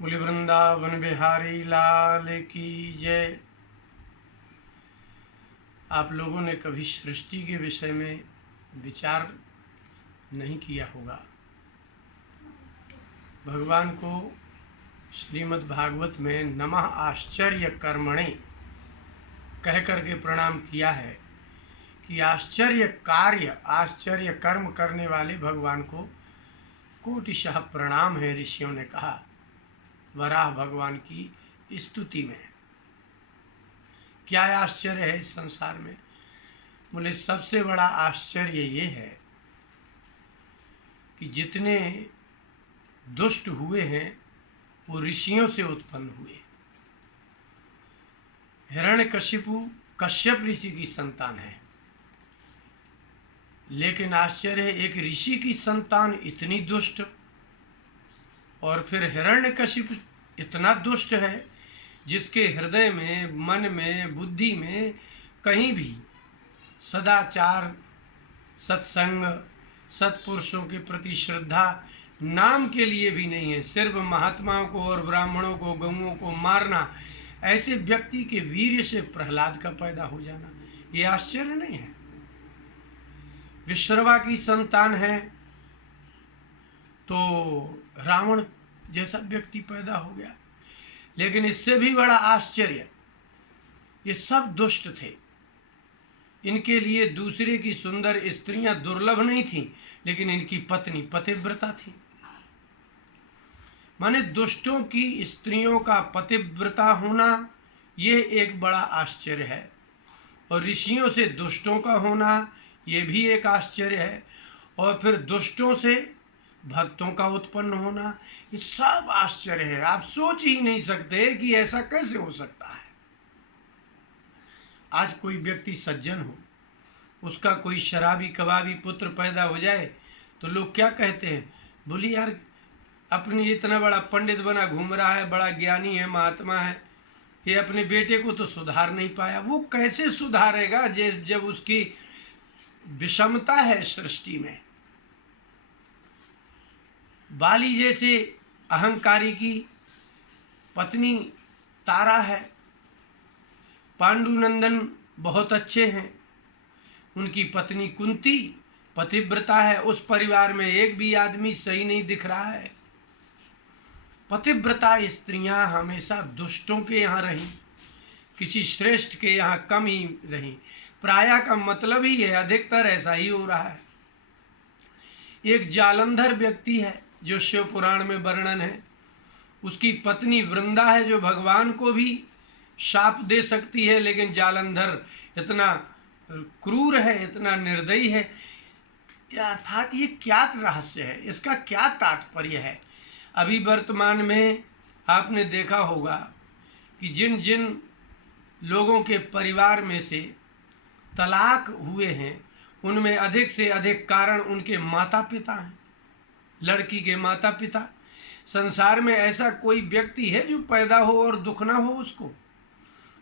बोले वृंदावन बिहारी लाल की जय। आप लोगों ने कभी सृष्टि के विषय में विचार नहीं किया होगा। भगवान को श्रीमद् भागवत में नमः आश्चर्य कर्मणे कह करके प्रणाम किया है कि आश्चर्य कार्य आश्चर्य कर्म करने वाले भगवान को कोटिशः प्रणाम है। ऋषियों ने कहा वराह भगवान की स्तुति में। क्या आश्चर्य है इस संसार में? बोले सबसे बड़ा आश्चर्य ये है कि जितने दुष्ट हुए हैं वो ऋषियों से उत्पन्न हुए। हिरण्यकशिपु कश्यप ऋषि की संतान है, लेकिन आश्चर्य है एक ऋषि की संतान इतनी दुष्ट, और फिर हिरण्यकशिपु इतना दुष्ट है जिसके हृदय में, मन में, बुद्धि में कहीं भी सदाचार, सत्संग, सत्पुरुषों के प्रति श्रद्धा नाम के लिए भी नहीं है। सिर्फ महात्माओं को और ब्राह्मणों को, गौओं को मारना, ऐसे व्यक्ति के वीर्य से प्रहलाद का पैदा हो जाना ये आश्चर्य नहीं है। विश्रवा की संतान है तो रावण जैसा व्यक्ति पैदा हो गया। लेकिन इससे भी बड़ा आश्चर्य, ये सब दुष्ट थे, इनके लिए दूसरे की सुंदर स्त्रियां दुर्लभ नहीं थीं, लेकिन इनकी पत्नी पतिव्रता थी। माने दुष्टों की स्त्रियों का पतिव्रता होना ये एक बड़ा आश्चर्य है, और ऋषियों से दुष्टों का होना ये भी एक आश्चर्य है, और फिर दुष्टों से भक्तों का उत्पन्न होना ये सब आश्चर्य है। आप सोच ही नहीं सकते कि ऐसा कैसे हो सकता है। आज कोई व्यक्ति सज्जन हो, उसका कोई शराबी कबाबी पुत्र पैदा हो जाए तो लोग क्या कहते हैं? बोली यार अपने इतना बड़ा पंडित बना घूम रहा है, बड़ा ज्ञानी है, महात्मा है, ये अपने बेटे को तो सुधार नहीं पाया। वो कैसे सुधारेगा जब उसकी विषमता है सृष्टि में। बाली जैसे अहंकारी की पत्नी तारा है, पांडुनंदन बहुत अच्छे हैं, उनकी पत्नी कुंती पतिव्रता है। उस परिवार में एक भी आदमी सही नहीं दिख रहा है। पतिव्रता स्त्रियां हमेशा दुष्टों के यहाँ रहीं, किसी श्रेष्ठ के यहाँ कम ही रहीं। प्रायः का मतलब ही है, अधिकतर ऐसा ही हो रहा है। एक जालंधर व्यक्ति है जो शिव पुराण में वर्णन है, उसकी पत्नी वृंदा है जो भगवान को भी शाप दे सकती है, लेकिन जालंधर इतना क्रूर है, इतना निर्दयी है। अर्थात ये क्या रहस्य है, इसका क्या तात्पर्य है? अभी वर्तमान में आपने देखा होगा कि जिन जिन लोगों के परिवार में से तलाक हुए हैं उनमें अधिक से अधिक कारण उनके माता पिता हैं, लड़की के माता पिता। संसार में ऐसा कोई व्यक्ति है जो पैदा हो और दुख ना हो उसको?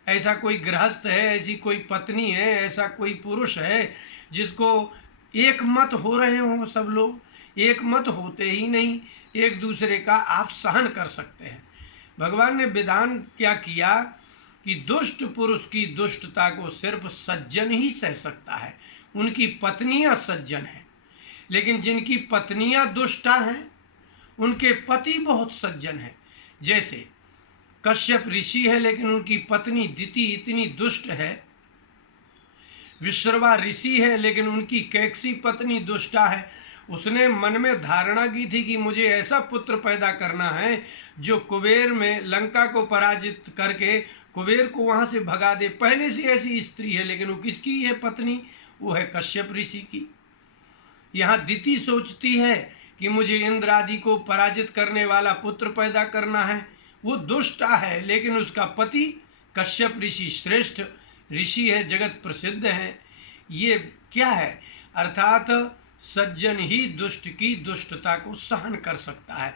ऐसा कोई गृहस्थ है, ऐसी कोई पत्नी है, ऐसा कोई पुरुष है जिसको एक मत हो रहे हों? सब लोग एक मत होते ही नहीं, एक दूसरे का आप सहन कर सकते हैं। भगवान ने विधान क्या किया कि दुष्ट पुरुष की दुष्टता को सिर्फ सज्जन ही सह सकता है। उनकी पत्नियां सज्जन हैं, लेकिन जिनकी पत्नियां दुष्टा हैं उनके पति बहुत सज्जन हैं। जैसे कश्यप ऋषि है लेकिन उनकी पत्नी दिति इतनी दुष्ट है। विश्रवा ऋषि है लेकिन उनकी कैकसी पत्नी दुष्टा है। उसने मन में धारणा की थी कि मुझे ऐसा पुत्र पैदा करना है जो कुबेर में लंका को पराजित करके कुबेर को वहां से भगा दे। पहले से ऐसी स्त्री है, लेकिन वो किसकी है पत्नी? वो है कश्यप ऋषि की। यहाँ दिति सोचती है कि मुझे इंद्र आदि को पराजित करने वाला पुत्र पैदा करना है। वो दुष्टा है, लेकिन उसका पति कश्यप ऋषि श्रेष्ठ ऋषि है, जगत प्रसिद्ध है। ये क्या है? अर्थात सज्जन ही दुष्ट की दुष्टता को सहन कर सकता है।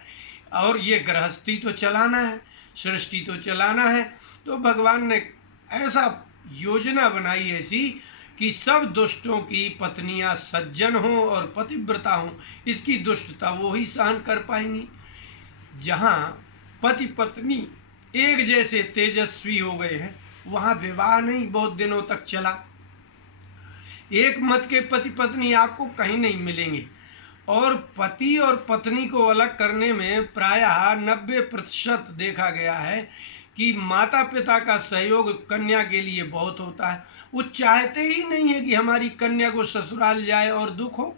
और ये गृहस्थी तो चलाना है, सृष्टि तो चलाना है, तो भगवान ने ऐसा योजना बनाई ऐसी कि सब दुष्टों की पत्नियां सज्जन हों और पतिव्रता हों। इसकी दुष्टता वो ही सहन कर पाएंगी। जहाँ पति पत्नी एक जैसे तेजस्वी हो गए हैं, वहाँ विवाह नहीं बहुत दिनों तक चला। एक मत के पति पत्नी आपको कहीं नहीं मिलेंगे। और पति और पत्नी को अलग करने में प्रायः 90% देखा गया है कि माता पिता का सहयोग कन्या के लिए बहुत होता है। वो चाहते ही नहीं है कि हमारी कन्या को ससुराल जाए और दुख हो,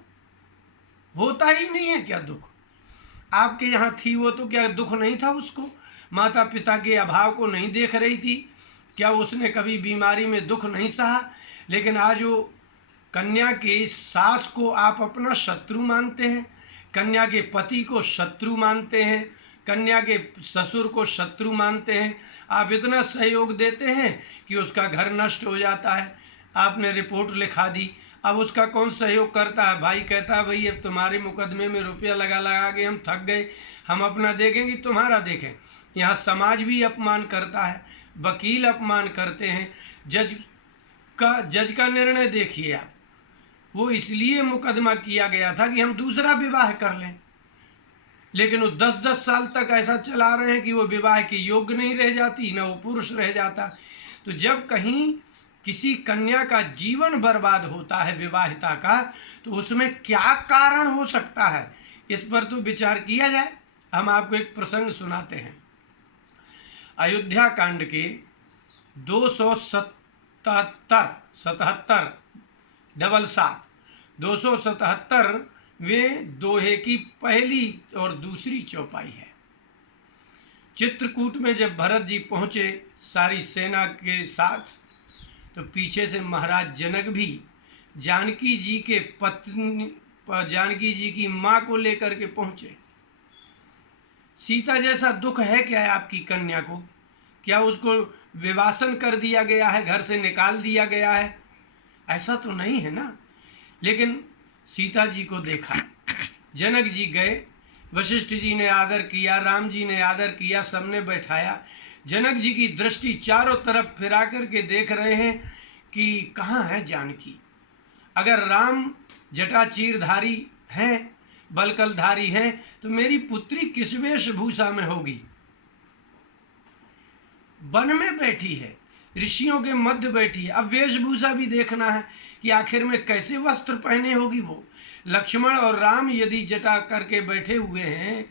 होता ही नहीं है क्या दुख? आपके यहाँ थी वो तो क्या दुख नहीं था उसको? माता पिता के अभाव को नहीं देख रही थी क्या? उसने कभी बीमारी में दुख नहीं सहा? लेकिन आज वो कन्या के सास को आप अपना शत्रु मानते हैं, कन्या के पति को शत्रु मानते हैं, कन्या के ससुर को शत्रु मानते हैं। आप इतना सहयोग देते हैं कि उसका घर नष्ट हो जाता है। आपने रिपोर्ट लिखा दी, अब उसका कौन सहयोग करता है? भाई कहता है भाई अब तुम्हारे मुकदमे में रुपया लगा लगा के हम थक गए, हम अपना देखेंगे तुम्हारा देखें। यहाँ समाज भी अपमान करता है, वकील अपमान करते हैं। जज का निर्णय देखिए आप, वो इसलिए मुकदमा किया गया था कि हम दूसरा विवाह कर लें, लेकिन वो 10-10 साल तक ऐसा चला रहे हैं कि वो विवाह के योग्य नहीं रह जाती, न वो पुरुष रह जाता। तो जब कहीं किसी कन्या का जीवन बर्बाद होता है विवाहिता का, तो उसमें क्या कारण हो सकता है, इस पर तो विचार किया जाए। हम आपको एक प्रसंग सुनाते हैं। अयोध्या कांड के 277 वे दोहे की पहली और दूसरी चौपाई है। चित्रकूट में जब भरत जी पहुँचे सारी सेना के साथ, तो पीछे से महाराज जनक भी जानकी जी के पत्नी, जानकी जी की माँ को लेकर के पहुँचे। सीता जैसा दुख है क्या है आपकी कन्या को? क्या उसको विवासन कर दिया गया है, घर से निकाल दिया गया है? ऐसा तो नहीं है ना। लेकिन सीता जी को देखा, जनक जी गए, वशिष्ठ जी ने आदर किया, राम जी ने आदर किया, सबने बैठाया। जनक जी की दृष्टि चारों तरफ फिरा करके देख रहे हैं कि कहाँ है जानकी। अगर राम जटाचीरधारी हैं, बलकलधारी हैं, तो मेरी पुत्री किस वेशभूषा में होगी? वन में बैठी है, ऋषियों के मध्य बैठी है। अब वेशभूषा भी देखना है कि आखिर में कैसे वस्त्र पहने होगी वो। लक्ष्मण और राम यदि जटा करके बैठे हुए हैं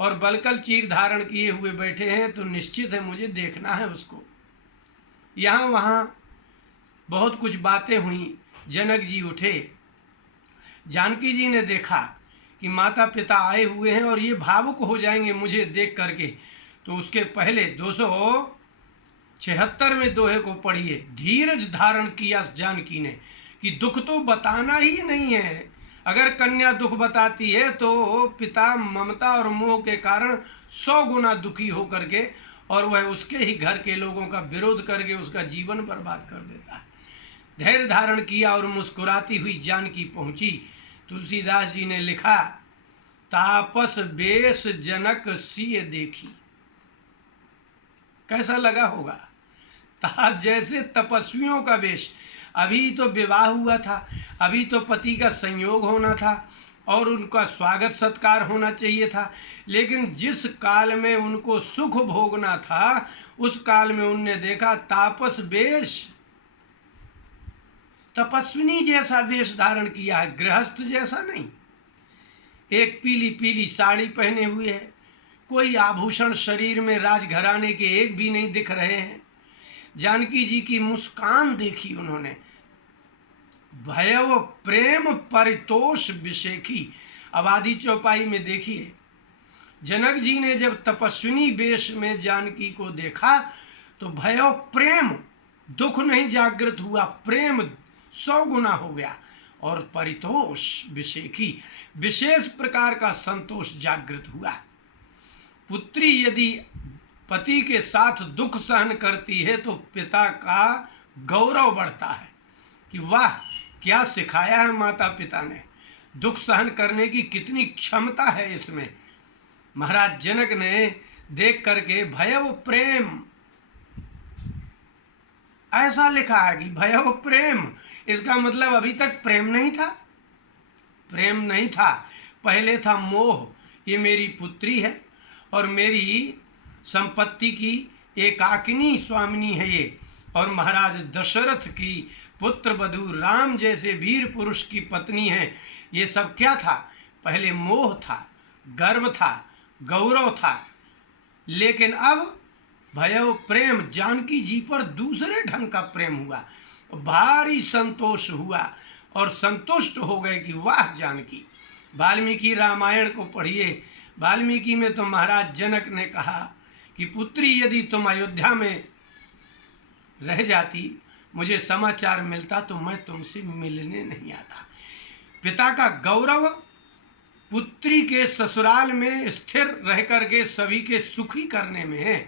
और बलकल चीर धारण किए हुए बैठे हैं, तो निश्चित है मुझे देखना है उसको। यहाँ वहाँ बहुत कुछ बातें हुई। जनक जी उठे, जानकी जी ने देखा कि माता पिता आए हुए हैं और ये भावुक हो जाएंगे मुझे देख करके, तो उसके पहले 276वें दोहे को पढ़िए। धीरज धारण किया जानकी ने कि दुख तो बताना ही नहीं है। अगर कन्या दुख बताती है तो पिता ममता और मोह के कारण 100 गुना दुखी हो करके, और वह उसके ही घर के लोगों का विरोध करके उसका जीवन बर्बाद कर देता है। धैर्य धारण किया और मुस्कुराती हुई जानकी पहुंची। तुलसीदास जी ने लिखा, तापस बेश जनक सिय देखी। कैसा लगा होगा? जैसे तपस्वियों का वेश। अभी तो विवाह हुआ था, अभी तो पति का संयोग होना था और उनका स्वागत सत्कार होना चाहिए था, लेकिन जिस काल में उनको सुख भोगना था उस काल में उनने देखा तापस वेश, तपस्विनी जैसा वेश धारण किया है, गृहस्थ जैसा नहीं। एक पीली पीली साड़ी पहने हुए है, कोई आभूषण शरीर में राजघराने के एक भी नहीं दिख रहे हैं। जानकी जी की मुस्कान देखी उन्होंने, भयव प्रेम परितोष विशेखी। अब आदि चौपाई में देखिए, जनक जी ने जब तपस्विनी वेश में जानकी को देखा तो भयव प्रेम, दुख नहीं जागृत हुआ, प्रेम 100 गुना हो गया, और परितोष विशेखी, विशेष प्रकार का संतोष जागृत हुआ। पुत्री यदि पति के साथ दुख सहन करती है तो पिता का गौरव बढ़ता है कि वाह क्या सिखाया है माता पिता ने, दुख सहन करने की कितनी क्षमता है इसमें। महाराज जनक ने देख करके भयव प्रेम ऐसा लिखा है कि भयव प्रेम, इसका मतलब अभी तक प्रेम नहीं था, प्रेम नहीं था, पहले था मोह। ये मेरी पुत्री है और मेरी संपत्ति की एकाकिनी स्वामिनी है ये, और महाराज दशरथ की पुत्र वधू राम जैसे वीर पुरुष की पत्नी है। ये सब क्या था? पहले मोह था, गर्व था, गौरव था, लेकिन अब भयव प्रेम, जानकी जी पर दूसरे ढंग का प्रेम हुआ, भारी संतोष हुआ और संतुष्ट हो गए कि वाह जानकी। वाल्मीकि रामायण को पढ़िए। वाल्मीकि में तो महाराज जनक ने कहा कि पुत्री यदि तुम अयोध्या में रह जाती, मुझे समाचार मिलता तो मैं तुमसे मिलने नहीं आता। पिता का गौरव पुत्री के ससुराल में स्थिर रह करके सभी के सुखी करने में है।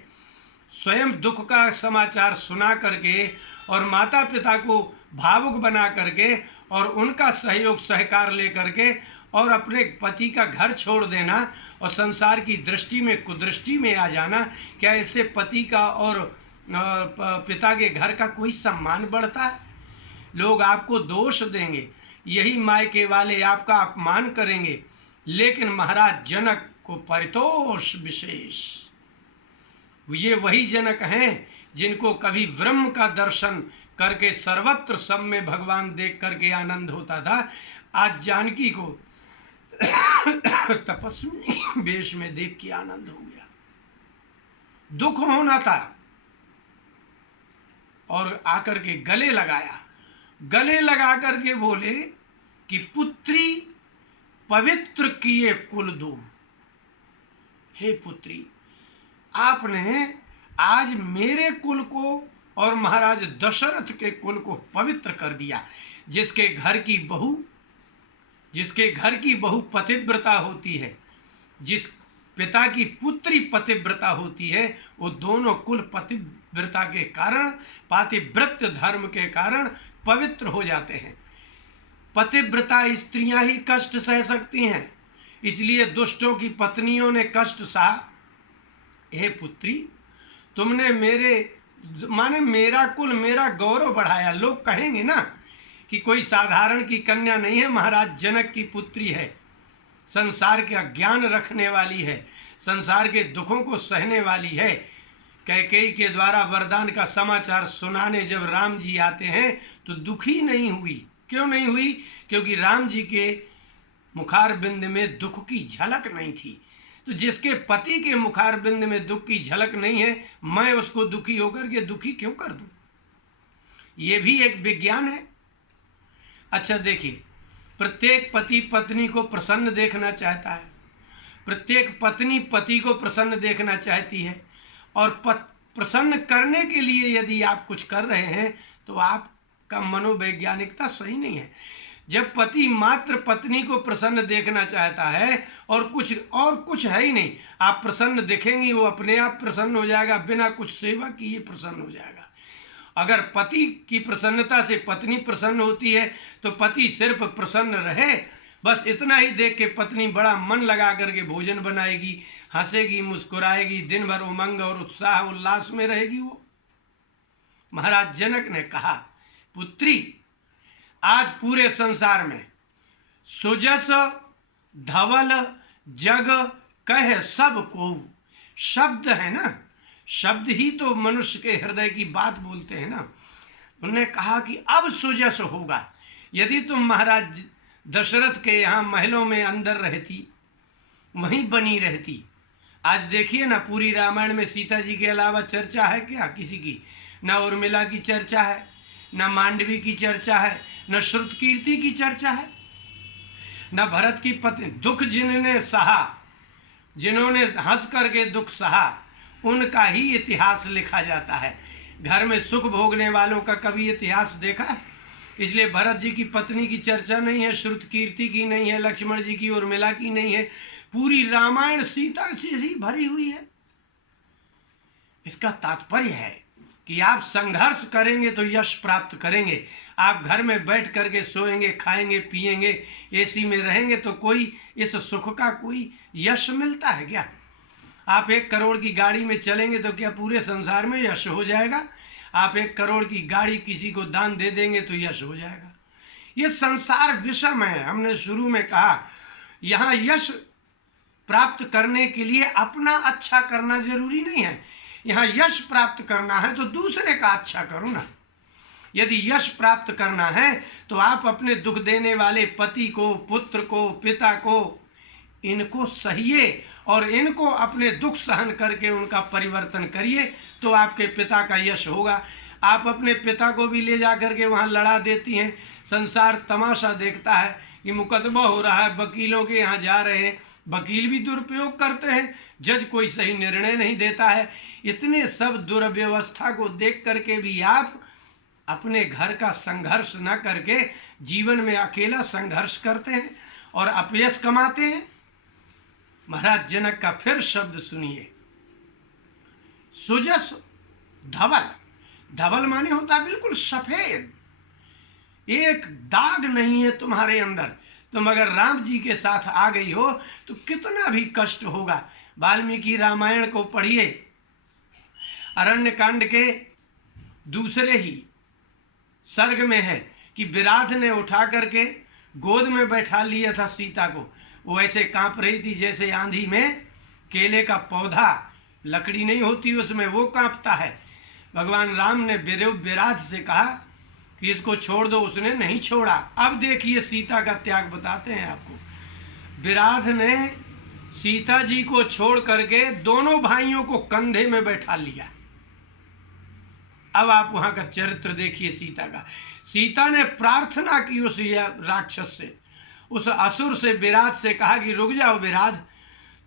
स्वयं दुख का समाचार सुना करके और माता पिता को भावुक बना करके और उनका सहयोग सहकार ले करके और अपने पति का घर छोड़ देना और संसार की दृष्टि में कुदृष्टि में आ जाना, क्या इससे पति का और पिता के घर का कोई सम्मान बढ़ता है? लोग आपको दोष देंगे, यही मायके वाले आपका अपमान करेंगे, लेकिन महाराज जनक को परितोष विशेष। ये वही जनक हैं जिनको कभी ब्रह्म का दर्शन करके सर्वत्र सब में भगवान देख करके आनंद होता था। आज जानकी को तपस्वी वेश में देख के आनंद हो गया। दुख होना था और आकर के गले लगाया, गले लगा करके बोले कि पुत्री पवित्र किए कुल दो। हे पुत्री, आपने आज मेरे कुल को और महाराज दशरथ के कुल को पवित्र कर दिया। जिसके घर की बहू पतिव्रता होती है, जिस पिता की पुत्री पतिव्रता होती है, वो दोनों कुल पतिव्रता के कारण, पातिव्रत्य धर्म के कारण पवित्र हो जाते हैं। पतिव्रता स्त्रियां ही कष्ट सह सकती हैं, इसलिए दुष्टों की पत्नियों ने कष्ट सहा। हे पुत्री, तुमने मेरा कुल, मेरा गौरव बढ़ाया। लोग कहेंगे ना कि कोई साधारण की कन्या नहीं है, महाराज जनक की पुत्री है, संसार का ज्ञान रखने वाली है, संसार के दुखों को सहने वाली है। कैकेयी के द्वारा वरदान का समाचार सुनाने जब राम जी आते हैं तो दुखी नहीं हुई। क्यों नहीं हुई? क्योंकि राम जी के मुखारबिंद में दुख की झलक नहीं थी। तो जिसके पति के मुखारबिंद में दुख की झलक नहीं है, मैं उसको दुखी होकर के दुखी क्यों कर दूं? ये भी एक विज्ञान है। अच्छा देखिए, प्रत्येक पति पत्नी को प्रसन्न देखना चाहता है, प्रत्येक पत्नी पति को प्रसन्न देखना चाहती है, और प्रसन्न करने के लिए यदि आप कुछ कर रहे हैं तो आपका मनोवैज्ञानिकता सही नहीं है। जब पति मात्र पत्नी को प्रसन्न देखना चाहता है और कुछ है ही नहीं, आप प्रसन्न देखेंगी, वो अपने आप प्रसन्न हो जाएगा, बिना कुछ सेवा किए प्रसन्न हो जाएगा। अगर पति की प्रसन्नता से पत्नी प्रसन्न होती है तो पति सिर्फ प्रसन्न रहे, बस इतना ही देख के पत्नी बड़ा मन लगा करके भोजन बनाएगी, हंसेगी, मुस्कुराएगी, दिन भर उमंग और उत्साह उल्लास में रहेगी वो। महाराज जनक ने कहा, पुत्री, आज पूरे संसार में सुजस धवल जग कह सब को, शब्द है ना, शब्द ही तो मनुष्य के हृदय की बात बोलते हैं ना। उन्होंने कहा कि अब सुजस होगा। यदि तुम महाराज दशरथ के यहाँ महलों में अंदर रहती, वहीं बनी रहती। आज देखिए ना, पूरी रामायण में सीता जी के अलावा चर्चा है क्या किसी की? ना उर्मिला की चर्चा है, ना मांडवी की चर्चा है, न श्रुतकीर्ति की चर्चा है, न भरत की पत्नी। दुख जिन्होंने सहा, जिन्होंने हंस करके दुख सहा, उनका ही इतिहास लिखा जाता है। घर में सुख भोगने वालों का कभी इतिहास देखा है? इसलिए भरत जी की पत्नी की चर्चा नहीं है, श्रुतकीर्ति की नहीं है, लक्ष्मण जी की, उर्मिला की नहीं है। पूरी रामायण सीता से ही भरी हुई है। इसका तात्पर्य है कि आप संघर्ष करेंगे तो यश प्राप्त करेंगे। आप घर में बैठ करके सोएंगे, खाएंगे, पिएंगे, एसी में रहेंगे तो कोई इस सुख का कोई यश मिलता है क्या? आप 1 करोड़ की गाड़ी में चलेंगे तो क्या पूरे संसार में यश हो जाएगा? आप 1 करोड़ की गाड़ी किसी को दान दे देंगे तो यश हो जाएगा? ये संसार विषम है। हमने शुरू में कहा, यहाँ यश प्राप्त करने के लिए अपना अच्छा करना जरूरी नहीं है। यहाँ यश प्राप्त करना है तो दूसरे का अच्छा करो ना। यदि यश प्राप्त करना है तो आप अपने दुख देने वाले पति को, पुत्र को, पिता को, इनको सहिए और इनको अपने दुख सहन करके उनका परिवर्तन करिए, तो आपके पिता का यश होगा। आप अपने पिता को भी ले जा करके वहाँ लड़ा देती हैं, संसार तमाशा देखता है कि मुकदमा हो रहा है, वकीलों के यहाँ जा रहे हैं, वकील भी दुरुपयोग करते हैं, जज कोई सही निर्णय नहीं देता है। इतने सब दुर्व्यवस्था को देख करके भी आप अपने घर का संघर्ष न करके जीवन में अकेला संघर्ष करते हैं और अपयश कमाते हैं। महाराज जनक का फिर शब्द सुनिए, सुजस धवल। धवल माने होता है बिल्कुल सफेद, एक दाग नहीं है तुम्हारे अंदर। तुम अगर राम जी के साथ आ गई हो तो कितना भी कष्ट होगा। वाल्मीकि रामायण को पढ़िए, अरण्य कांड के दूसरे ही सर्ग में है कि विराट ने उठा करके गोद में बैठा लिया था सीता को। वो ऐसे कांप रही थी जैसे आंधी में केले का पौधा, लकड़ी नहीं होती उसमें, वो कांपता है। भगवान राम ने विराट से कहा कि इसको छोड़ दो, उसने नहीं छोड़ा। अब देखिए सीता का त्याग बताते हैं आपको। विराट ने सीता जी को छोड़ करके दोनों भाइयों को कंधे में बैठा लिया। अब आप वहां का चरित्र देखिए सीता का। सीता ने प्रार्थना की उस राक्षस से, उस असुर से, विराट से कहा कि रुक जाओ विराट,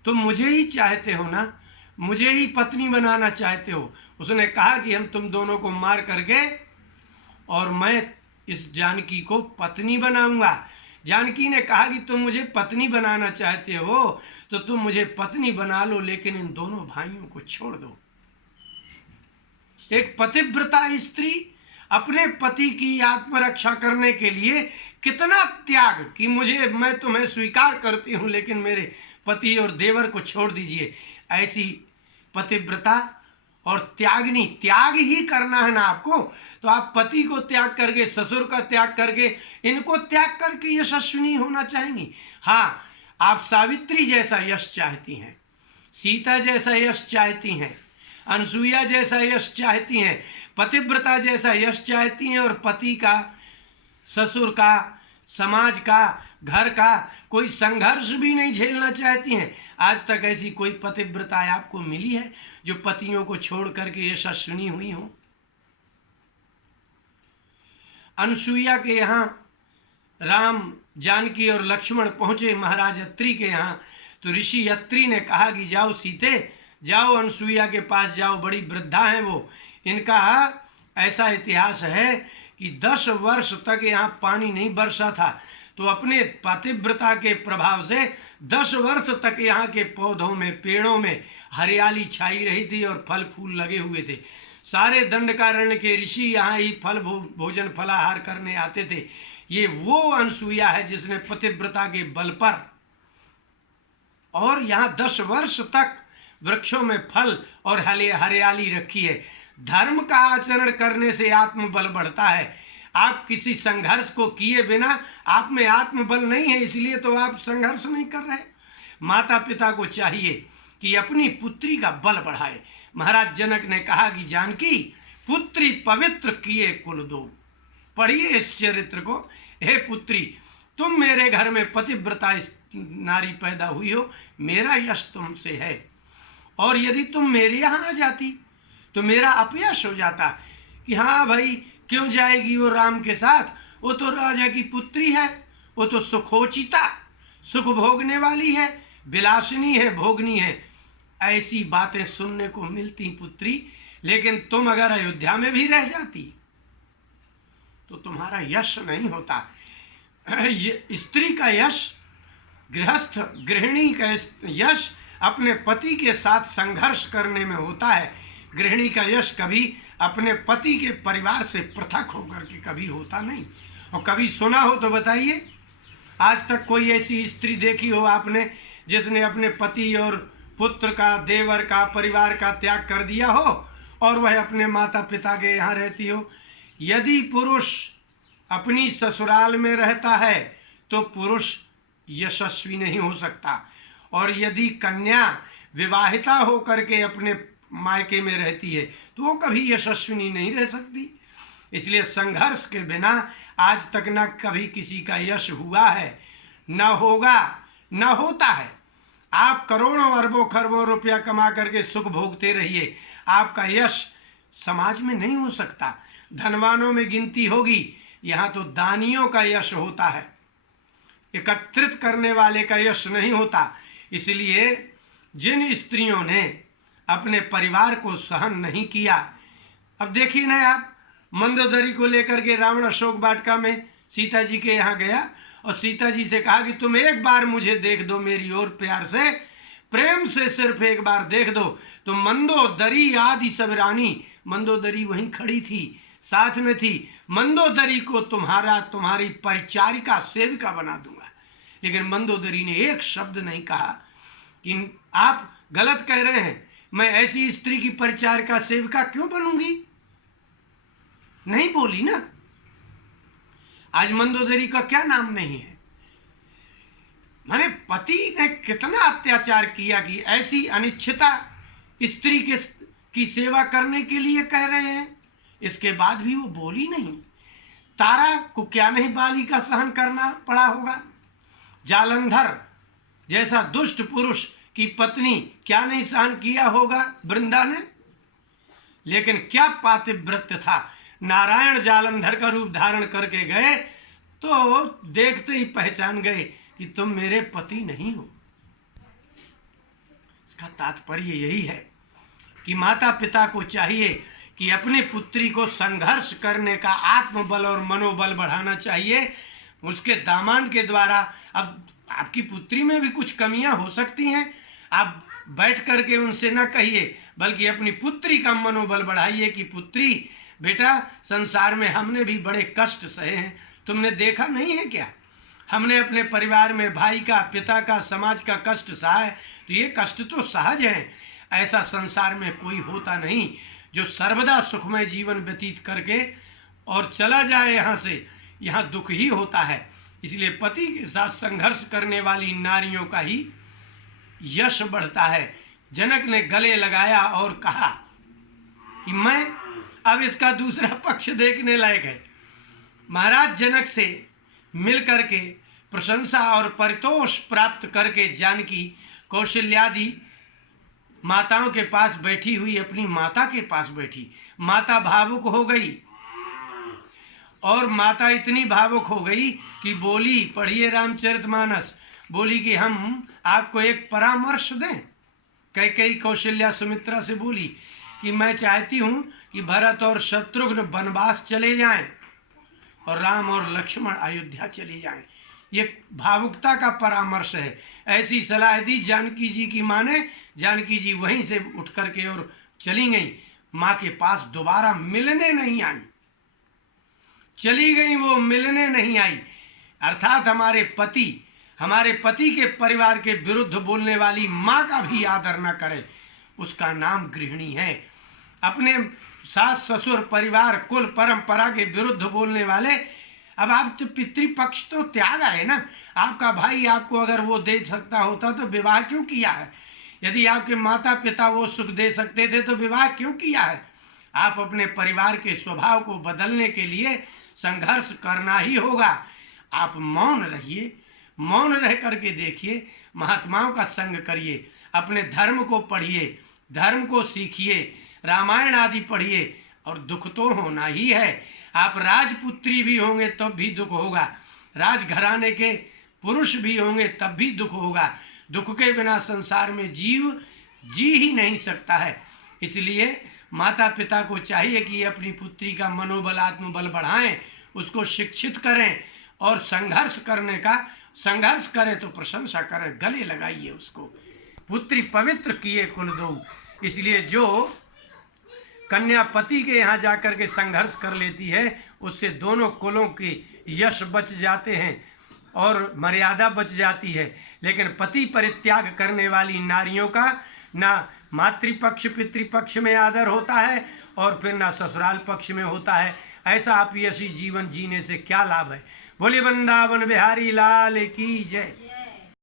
तुम मुझे ही चाहते हो ना, मुझे ही पत्नी बनाना चाहते हो। उसने कहा कि हम तुम दोनों को मार करके और मैं इस जानकी को पत्नी बनाऊंगा। जानकी ने कहा कि तुम मुझे पत्नी बनाना चाहते हो तो तुम मुझे पत्नी बना लो, लेकिन इन दोनों भाइयों को छोड़ दो। एक पतिव्रता स्त्री अपने पति की आत्मरक्षा करने के लिए कितना त्याग कि मैं तुम्हें स्वीकार करती हूं लेकिन मेरे पति और देवर को छोड़ दीजिए। ऐसी पतिव्रता और त्यागनी, त्याग ही करना है ना आपको, तो आप पति को त्याग करके, ससुर का त्याग करके, इनको त्याग करके यशस्विनी होना चाहेंगी। हाँ, आप सावित्री जैसा यश चाहती हैं, सीता जैसा यश चाहती हैं, अनसुईया जैसा यश चाहती हैं, पतिव्रता जैसा यश चाहती हैं और पति का, ससुर का, समाज का, घर का कोई संघर्ष भी नहीं झेलना चाहती हैं। आज तक ऐसी कोई पतिव्रता आपको मिली है जो पतियों को छोड़ करके यशस्विनी हुई हो? अनसुईया के यहाँ राम, जानकी और लक्ष्मण पहुंचे महाराज अत्रि के यहाँ, तो ऋषि अत्रि ने कहा कि जाओ सीते, जाओ अनसुईया के पास जाओ, बड़ी वृद्धा हैं वो। इनका ऐसा इतिहास है कि 10 वर्ष तक यहाँ पानी नहीं बरसा था, तो अपने पतिव्रता के प्रभाव से 10 वर्ष तक यहाँ के पौधों में, पेड़ों में हरियाली छाई रही थी और फल फूल लगे हुए थे। सारे दंडकारण्य के ऋषि यहाँ ही फल भोजन फलाहार करने आते थे। ये वो अनसुईया है जिसने पतिव्रता के बल पर और यहाँ 10 वर्ष तक वृक्षों में फल और हरियाली रखी है। धर्म का आचरण करने से आत्मबल बढ़ता है। आप किसी संघर्ष को किए बिना, आप में आत्मबल नहीं है, इसलिए तो आप संघर्ष नहीं कर रहे। माता पिता को चाहिए कि अपनी पुत्री का बल बढ़ाए। महाराज जनक ने कहा कि जानकी, पुत्री पवित्र किए कुल दो। पढ़िए इस चरित्र को। हे पुत्री, तुम मेरे घर में पतिव्रता नारी पैदा हुई हो, मेरा यश तुमसे है, और यदि तुम मेरे यहाँ आ जाती तो मेरा अपयश हो जाता कि हाँ भाई, क्यों जाएगी वो राम के साथ, वो तो राजा की पुत्री है, वो तो सुखोचिता, सुख भोगने वाली है, विलासिनी है, भोगनी है। ऐसी बातें सुनने को मिलती पुत्री। लेकिन तुम अगर अयोध्या में भी रह जाती तो तुम्हारा यश नहीं होता। स्त्री का यश, गृहस्थ गृहिणी का यश अपने पति के साथ संघर्ष करने में होता है। गृहिणी का यश कभी अपने पति के परिवार से पृथक होकर के कभी होता नहीं। और कभी सुना हो तो बताइए, आज तक कोई ऐसी स्त्री देखी हो आपने जिसने अपने पति और पुत्र का, देवर का, परिवार का त्याग कर दिया हो और वह अपने माता पिता के यहाँ रहती हो? यदि पुरुष अपनी ससुराल में रहता है तो पुरुष यशस्वी नहीं हो सकता। और यदि कन्या विवाहिता होकर के अपने मायके में रहती है तो वो कभी यशस्विनी नहीं रह सकती। इसलिए संघर्ष के बिना आज तक न कभी किसी का यश हुआ है, न होगा, न होता है। आप करोड़ों अरबों खरबों रुपया कमा करके सुख भोगते रहिए, आपका यश समाज में नहीं हो सकता। धनवानों में गिनती होगी, यहाँ तो दानियों का यश होता है, एकत्रित करने वाले का यश नहीं होता। इसलिए जिन स्त्रियों ने अपने परिवार को सहन नहीं किया, अब देखिए ना आप, मंदोदरी को लेकर के रावण अशोक वाटिका में सीता जी के यहाँ गया और सीता जी से कहा कि तुम एक बार मुझे देख दो, मेरी ओर प्यार से, प्रेम से सिर्फ एक बार देख दो। तो मंदोदरी आदि सब रानी, मंदोदरी वहीं खड़ी थी, साथ में थी, मंदोदरी को तुम्हारी परिचारिका सेविका बना दूंगा। लेकिन मंदोदरी ने एक शब्द नहीं कहा कि आप गलत कह रहे हैं, मैं ऐसी स्त्री की परिचारिका सेविका क्यों बनूंगी, नहीं बोली ना। आज मंदोदरी का क्या नाम नहीं है। माने पति ने कितना अत्याचार किया कि ऐसी अनिच्छिता स्त्री की सेवा करने के लिए कह रहे हैं, इसके बाद भी वो बोली नहीं। तारा को क्या नहीं बाली का सहन करना पड़ा होगा, जालंधर जैसा दुष्ट पुरुष की पत्नी क्या नहीं सहन किया होगा वृंदा ने। लेकिन क्या पातिव्रत्य था, नारायण जालंधर का रूप धारण करके गए तो देखते ही पहचान गए कि तुम मेरे पति नहीं हो। इसका तात्पर्य यही है कि माता पिता को चाहिए कि अपनी पुत्री को संघर्ष करने का आत्मबल और मनोबल बढ़ाना चाहिए। उसके दामाद के द्वारा, अब आपकी पुत्री में भी कुछ कमियां हो सकती हैं, आप बैठ करके उनसे ना कहिए, बल्कि अपनी पुत्री का मनोबल बढ़ाइए कि पुत्री बेटा, संसार में हमने भी बड़े कष्ट सहे हैं, तुमने देखा नहीं है क्या, हमने अपने परिवार में भाई का, पिता का, समाज का कष्ट सहा है, तो ये कष्ट तो सहज है। ऐसा संसार में कोई होता नहीं जो सर्वदा सुखमय जीवन व्यतीत करके और चला जाए यहाँ से, यहाँ दुख ही होता है। इसलिए पति के साथ संघर्ष करने वाली नारियों का ही यश बढ़ता है। जनक ने गले लगाया और कहा कि मैं अब इसका दूसरा पक्ष देखने लायक है। महाराज जनक से मिल करके प्रशंसा और परितोष प्राप्त करके जानकी कौशल्यादि माताओं के पास बैठी हुई अपनी माता के पास बैठी। माता भावुक हो गई और माता इतनी भावुक हो गई कि बोली, पढ़िए रामचरितमानस, बोली कि हम आपको एक परामर्श दें। कैकेयी कौशल्या सुमित्रा से बोली कि मैं चाहती हूँ कि भरत और शत्रुघ्न वनवास चले जाएं और राम और लक्ष्मण अयोध्या चले जाएं। ये भावुकता का परामर्श है। ऐसी सलाह दी जानकी जी की माँ ने। जानकी जी वहीं से उठ करके और चली गई, माँ के पास दोबारा मिलने नहीं आई, चली गई, वो मिलने नहीं आई। अर्थात हमारे पति के परिवार के विरुद्ध बोलने वाली माँ का भी आदर न करे, उसका नाम गृहिणी है। अपने सास ससुर परिवार कुल परंपरा के विरुद्ध बोलने वाले, अब आप तो पितृपक्ष तो त्याग आए ना। आपका भाई आपको अगर वो दे सकता होता तो विवाह क्यों किया है? यदि आपके माता पिता वो सुख दे सकते थे तो विवाह क्यों किया है? आप अपने परिवार के स्वभाव को बदलने के लिए संघर्ष करना ही होगा। आप मौन रहिए, मौन रह करके देखिए, महात्माओं का संग करिए, अपने धर्म को पढ़िए, धर्म को सीखिए, रामायण आदि पढ़िए, और दुख तो होना ही है। आप राजपुत्री भी होंगे तब भी दुख होगा, राजघराने के पुरुष भी होंगे तब भी दुख होगा। दुख के बिना संसार में जीव जी ही नहीं सकता है। इसलिए माता पिता को चाहिए कि अपनी पुत्री का मनोबल आत्मबल बढ़ाएं, उसको शिक्षित करें और संघर्ष करें तो प्रशंसा करें, गले लगाइए उसको। पुत्री पवित्र किए कुल दो। इसलिए जो कन्या पति के यहाँ जाकर के संघर्ष कर लेती है, उससे दोनों कुलों के यश बच जाते हैं और मर्यादा बच जाती है। लेकिन पति परित्याग करने वाली नारियों का ना मातृपक्ष पितृपक्ष में आदर होता है और फिर ना ससुराल पक्ष में होता है। ऐसा आप यशी जीवन जीने से क्या लाभ है? बोले वृंदावन बिहारी लाल की जय।